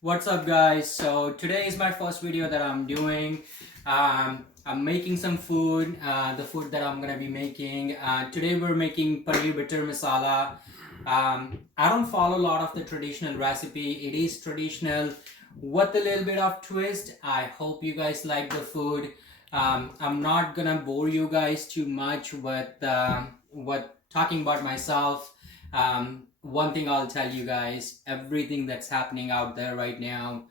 What's up, guys? So today is my first video that I'm doing. I'm making some food, the food that I'm gonna be making. Today we're making paneer butter masala. I don't follow a lot of the traditional recipe. It is traditional with a little bit of twist. I hope you guys like the food. I'm not gonna bore you guys too much with talking about myself. One thing I'll tell you guys, everything that's happening out there right now,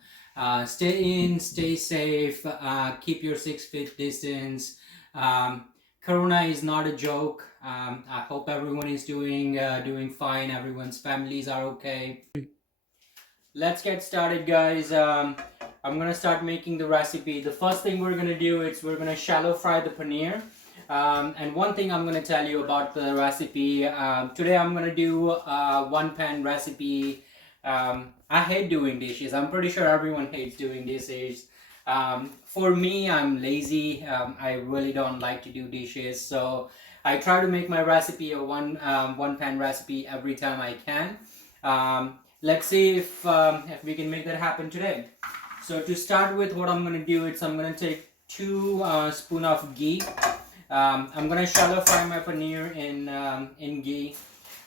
stay in, stay safe, keep your 6 feet distance. Corona is not a joke. I hope everyone is doing fine. Everyone's families are okay. Let's get started, guys. I'm gonna start making the recipe. The first thing we're gonna do is we're gonna shallow fry the paneer. And one thing I'm gonna tell you about the recipe. Today I'm gonna do a one pan recipe. I hate doing dishes. I'm pretty sure everyone hates doing dishes. For me, I'm lazy. I really don't like to do dishes, so I try to make my recipe a one pan recipe every time I can. Let's see if we can make that happen today. So to start with, what I'm gonna do is I'm gonna take 2 spoon of ghee. I'm gonna shallow fry my paneer in ghee.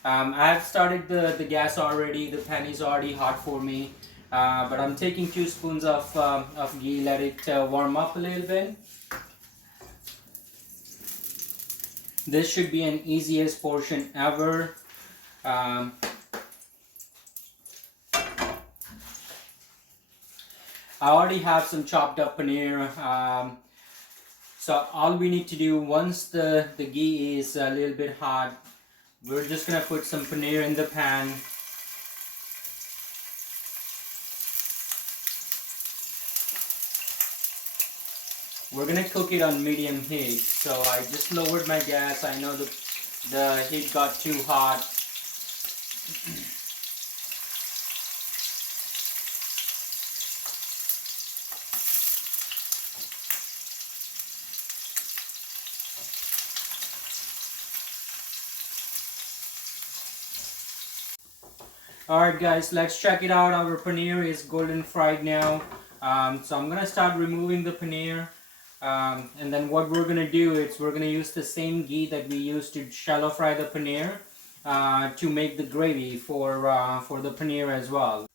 I've started the gas already. The pan is already hot for me. But I'm taking 2 spoons of ghee. Let it warm up a little bit. This should be an easiest portion ever. I already have some chopped up paneer. So all we need to do once the ghee is a little bit hot, we're just gonna put some paneer in the pan. We're gonna cook it on medium heat. So I just lowered my gas. I know the heat got too hot. Alright guys, let's check it out. Our paneer is golden fried now. So I'm gonna start removing the paneer. And then what we're gonna do is we're gonna use the same ghee that we used to shallow fry the paneer to make the gravy for the paneer as well.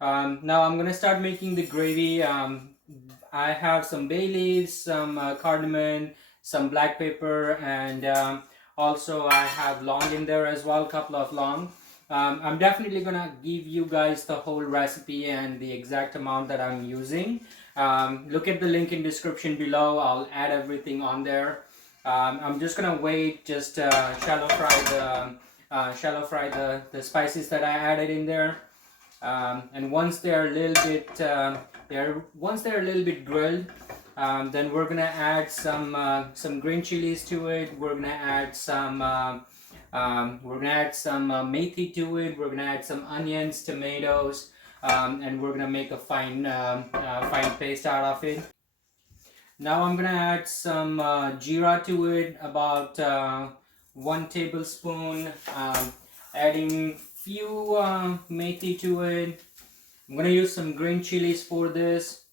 Now I'm gonna start making the gravy. I have some bay leaves, some cardamon, some black pepper, and also I have long in there as well, couple of long. I'm definitely gonna give you guys the whole recipe and the exact amount that I'm using. Look at the link in description below. I'll add everything on there. I'm just gonna wait, just shallow fry the spices that I added in there. And once they're a little bit grilled, then we're gonna add some green chilies to it. We're gonna add some methi to it. We're gonna add some onions, tomatoes, and we're gonna make a fine paste out of it. Now I'm gonna add some jeera to it, about 1 tablespoon. Adding few methi to it. I'm gonna use some green chilies for this,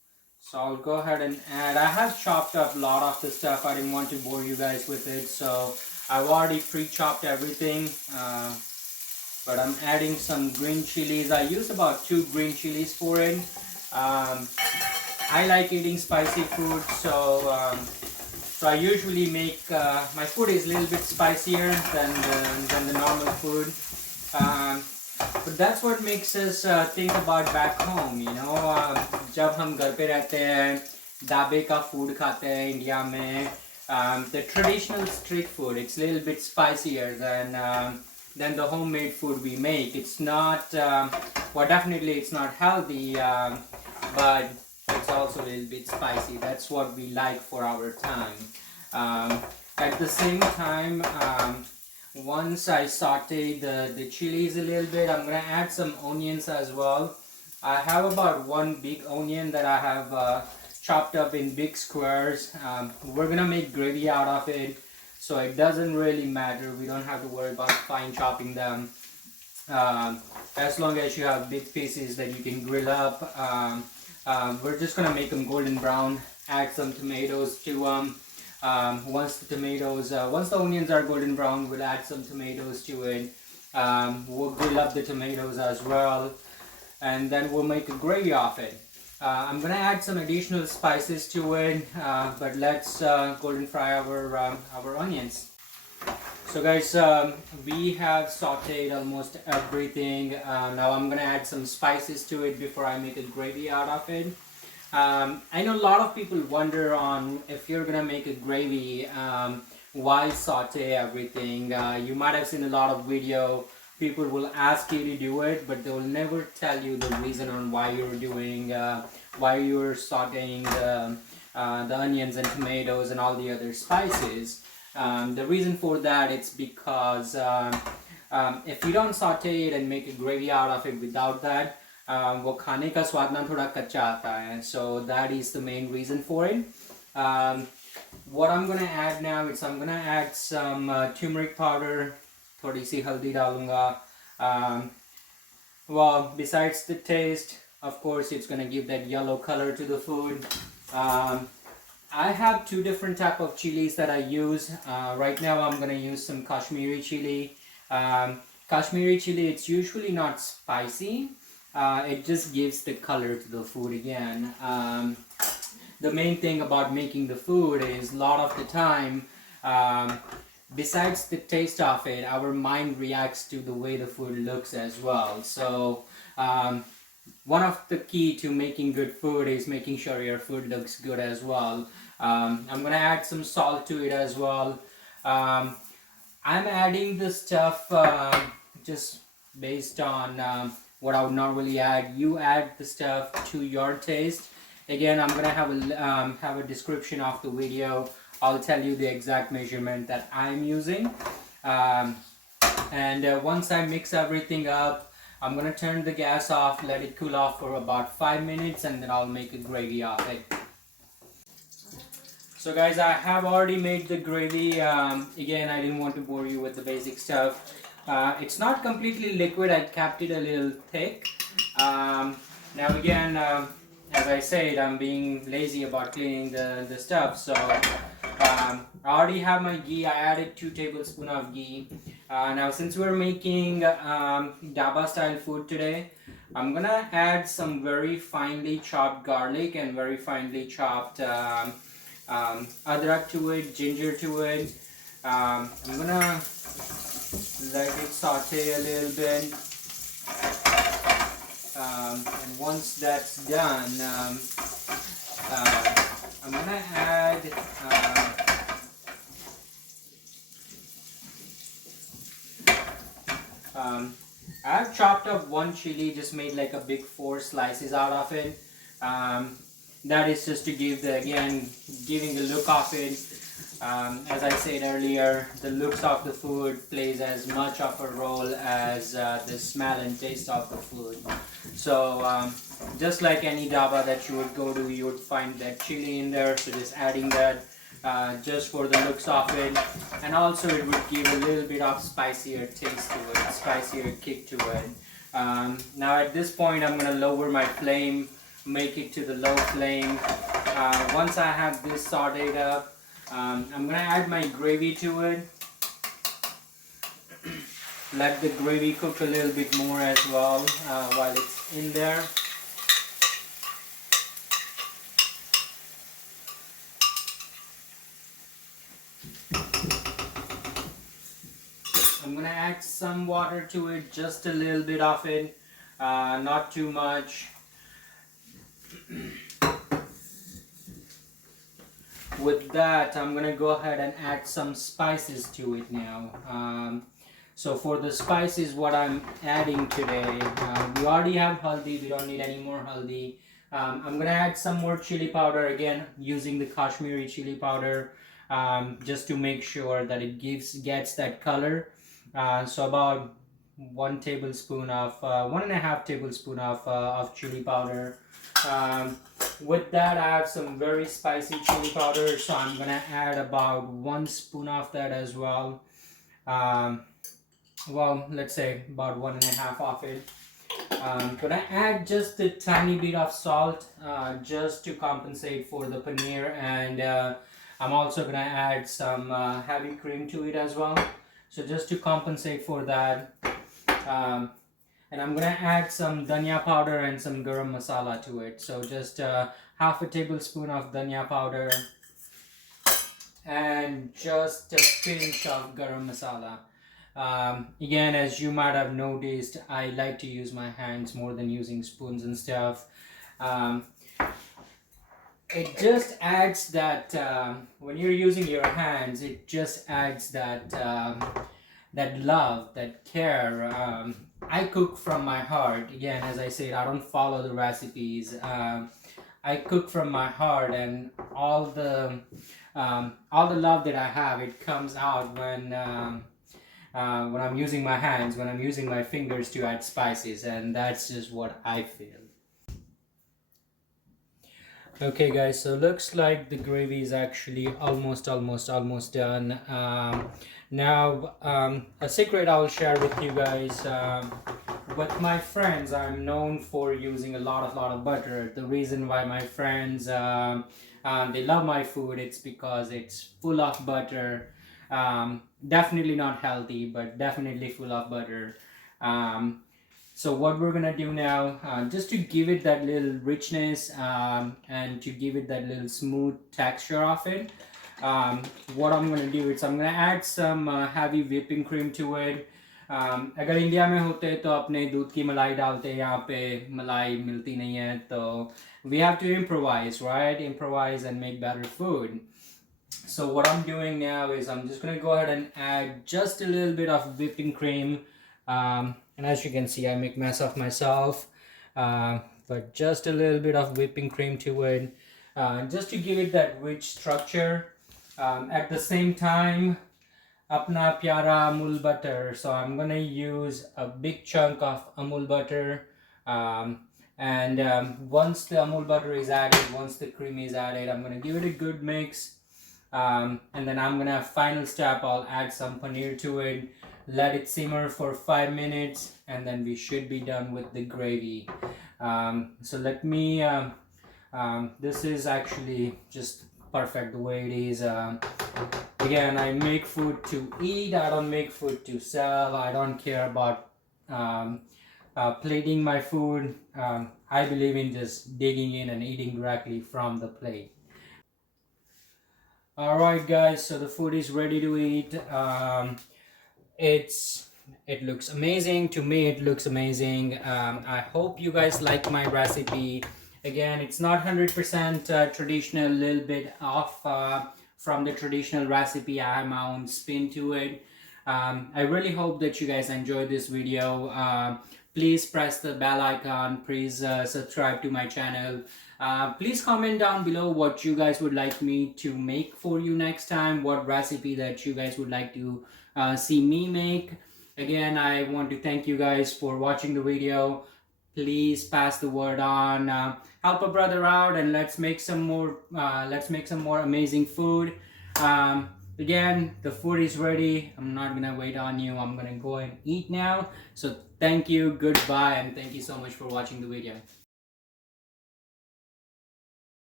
so I'll go ahead and add. I have chopped up a lot of the stuff. I didn't want to bore you guys with it, so I've already pre-chopped everything. But I'm adding some green chilies. I use about 2 green chilies for it. I like eating spicy food, so I usually make my food is a little bit spicier than the normal food. But that's what makes us think about back home, you know. जब हम घर पे रहते हैं, ढाबे का food खाते हैं इंडिया में, the traditional street food, it's a little bit spicier than the homemade food we make. It's not, well, definitely it's not healthy, but it's also a little bit spicy. That's what we like for our time. At the same time, once I saute the chilies a little bit, I'm gonna add some onions as well. I have about 1 big onion that I have chopped up in big squares. We're gonna make gravy out of it, so it doesn't really matter. We don't have to worry about fine chopping them. as long as you have big pieces that you can grill up. We're just gonna make them golden brown. Add some tomatoes to them. Once the onions are golden brown, we'll add some tomatoes to it. We'll grill up the tomatoes as well, and then we'll make a gravy of it. I'm gonna add some additional spices to it, but let's golden fry our onions. So guys, we have sauteed almost everything. Now I'm gonna add some spices to it before I make a gravy out of it. I know a lot of people wonder on if you're gonna make a gravy, why saute everything. You might have seen a lot of video. People will ask you to do it, but they will never tell you the reason on why you're doing, why you're sauteing the onions and tomatoes and all the other spices. The reason for that, it's because if you don't saute it and make a gravy out of it without that, वो खाने का स्वाद ना थोड़ा कच्चा आता है. So that is the main reason for it. What I'm gonna add now is I'm gonna add some turmeric powder. थोड़ी सी हल्दी डालूंगा. Well, besides the taste, of course, it's gonna give that yellow color to the food. I have two different type of chilies that I use. Right now I'm gonna use some Kashmiri chili. Kashmiri chili, it's usually not spicy. It just gives the color to the food again. The main thing about making the food is a lot of the time, besides the taste of it, our mind reacts to the way the food looks as well. So one of the key to making good food is making sure your food looks good as well. I'm gonna add some salt to it as well. I'm adding the stuff just based on what I would normally add. You add the stuff to your taste. Again, I'm gonna have a description of the video. I'll tell you the exact measurement that I'm using. And once I mix everything up, I'm gonna turn the gas off, let it cool off for about 5 minutes, and then I'll make a gravy of it. So guys, I have already made the gravy. Again, I didn't want to bore you with the basic stuff. It's not completely liquid. I kept it a little thick. Now again, as I said, I'm being lazy about cleaning the stuff. So I already have my ghee. I added 2 tablespoons of ghee. Now since we're making dhaba style food today, I'm gonna add some very finely chopped garlic and very finely chopped adrak to it, ginger to it. I'm gonna let it saute a little bit. And once that's done, I'm gonna add I've chopped up 1 chili, just made like a big 4 slices out of it. That is just to give giving the look of it. As I said earlier, the looks of the food plays as much of a role as the smell and taste of the food. So just like any dhaba that you would go to, you would find that chili in there. So just adding that just for the looks of it, and also it would give a little bit of spicier taste to it, spicier kick to it. Now at this point, I'm gonna lower my flame, make it to the low flame. Once I have this sauteed up, I'm gonna add my gravy to it. Let the gravy cook a little bit more as well while it's in there. I'm gonna add some water to it, just a little bit of it, not too much. With that, I'm gonna go ahead and add some spices to it now. So for the spices, what I'm adding today, we already have haldi, we don't need any more haldi. I'm gonna add some more chili powder, again using the Kashmiri chili powder, just to make sure that it gets that color. So about 1 tablespoon of 1.5 tablespoon of chili powder. With that, I have some very spicy chili powder, so I'm gonna add about 1 spoon of that as well. well, let's say about 1.5 of it. Gonna add just a tiny bit of salt, just to compensate for the paneer, and I'm also gonna add some heavy cream to it as well. So just to compensate for that, um, and I'm gonna add some dhaniya powder and some garam masala to it. So just half a tablespoon of dhaniya powder and just a pinch of garam masala. Again, as you might have noticed, I like to use my hands more than using spoons and stuff. Um, it just adds that when you're using your hands, it just adds that that love, that care. I cook from my heart. Again, as I said, I don't follow the recipes. I cook from my heart, and all the love that I have, it comes out when I'm using my hands, when I'm using my fingers to add spices, and that's just what I feel. Okay guys, so looks like the gravy is actually almost done. Now a secret I will share with you guys. With my friends, I'm known for using a lot of butter. The reason why my friends they love my food, it's because it's full of butter. Definitely not healthy, but definitely full of butter. Um, so what we're gonna do now, just to give it that little richness, and to give it that little smooth texture of it, what I'm gonna do is I'm gonna add some heavy whipping cream to it. अगर India में होते तो अपने दूध की मलाई डालते, यहाँ पे मलाई मिलती नहीं है, तो we have to improvise, right? Improvise and make better food. So what I'm doing now is I'm just gonna go ahead and add just a little bit of whipping cream, and as you can see, I make mess of myself, but just a little bit of whipping cream to it, just to give it that rich structure. At the same time, apna pyara amul butter, so I'm gonna use a big chunk of amul butter, and once the amul butter is added, once the cream is added, I'm gonna give it a good mix. And then I'm gonna, final step, I'll add some paneer to it, let it simmer for 5 minutes, and then we should be done with the gravy. So let me this is actually just perfect the way it is. Again, I make food to eat, I don't make food to sell. I don't care about plating my food. I believe in just digging in and eating directly from the plate. Alright guys, so the food is ready to eat. It looks amazing. To me it looks amazing. I hope you guys like my recipe. Again, it's not 100% traditional, a little bit off from the traditional recipe. I have my own spin to it. I really hope that you guys enjoyed this video. Please press the bell icon, please subscribe to my channel. Please comment down below what you guys would like me to make for you next time, what recipe that you guys would like to see me make. Again, I want to thank you guys for watching the video. Please pass the word on, help a brother out, and let's make some more amazing food. Again, the food is ready. I'm not gonna wait on you. I'm gonna go and eat now. So thank you, goodbye, and thank you so much for watching the video.